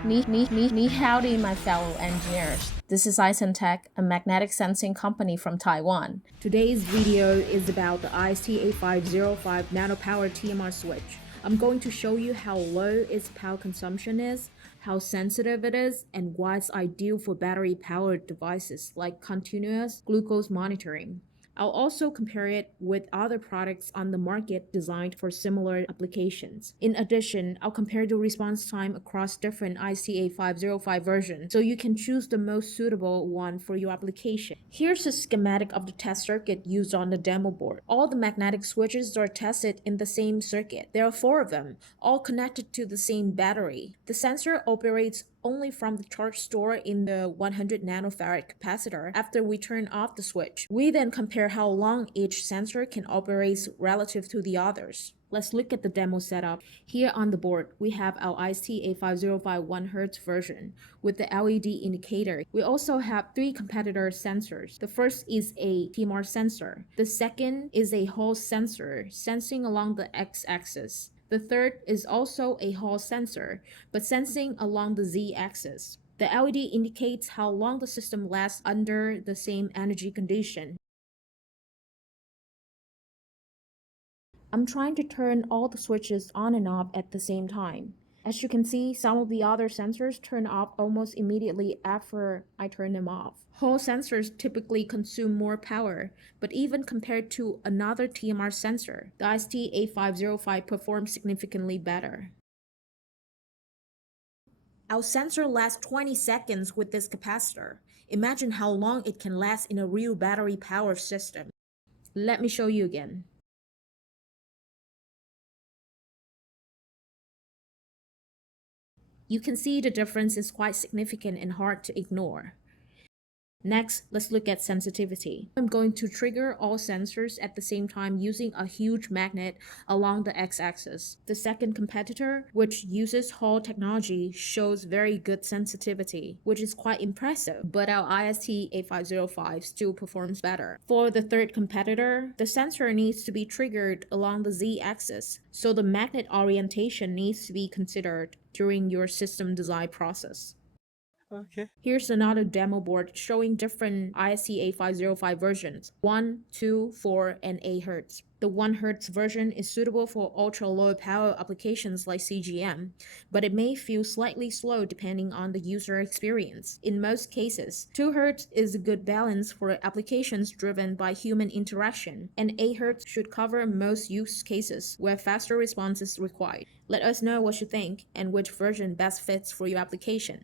Howdy, my fellow engineers. This is IST8505, a magnetic sensing company from Taiwan. Today's video is about the IST8505 Nanopower TMR switch. I'm going to show you how low its power consumption is, how sensitive it is, and why it's ideal for battery-powered devices like continuous glucose monitoring. I'll also compare it with other products on the market designed for similar applications. In addition, I'll compare the response time across different IST8505 versions so you can choose the most suitable one for your application. Here's a schematic of the test circuit used on the demo board. All the magnetic switches are tested in the same circuit. There are 4 of them, all connected to the same battery. The sensor operates only from the charge stored in the 100 nanofarad capacitor after we turn off the switch. We then compare how long each sensor can operate relative to the others. Let's look at the demo setup. Here on the board, we have our IST8505 1Hz version with the LED indicator. We also have 3 competitor sensors. The first is a TMR sensor. The second is a Hall sensor sensing along the x-axis. The third is also a Hall sensor, but sensing along the z-axis. The LED indicates how long the system lasts under the same energy condition. I'm trying to turn all the switches on and off at the same time. As you can see, some of the other sensors turn off almost immediately after I turn them off. Hall sensors typically consume more power, but even compared to another TMR sensor, the IST8505 performs significantly better. Our sensor lasts 20 seconds with this capacitor. Imagine how long it can last in a real battery power system. Let me show you again. You can see the difference is quite significant and hard to ignore. Next, let's look at sensitivity. I'm going to trigger all sensors at the same time using a huge magnet along the x-axis. The second competitor, which uses Hall technology, shows very good sensitivity, which is quite impressive, but our IST8505 still performs better. For the third competitor, the sensor needs to be triggered along the z-axis, so the magnet orientation needs to be considered during your system design process. Okay. Here's another demo board showing different IST8505 versions, 1, 2, 4, and 8 Hz. The 1 Hz version is suitable for ultra-low power applications like CGM, but it may feel slightly slow depending on the user experience. In most cases, 2 Hz is a good balance for applications driven by human interaction, and 8 Hz should cover most use cases where faster response is required. Let us know what you think and which version best fits for your application.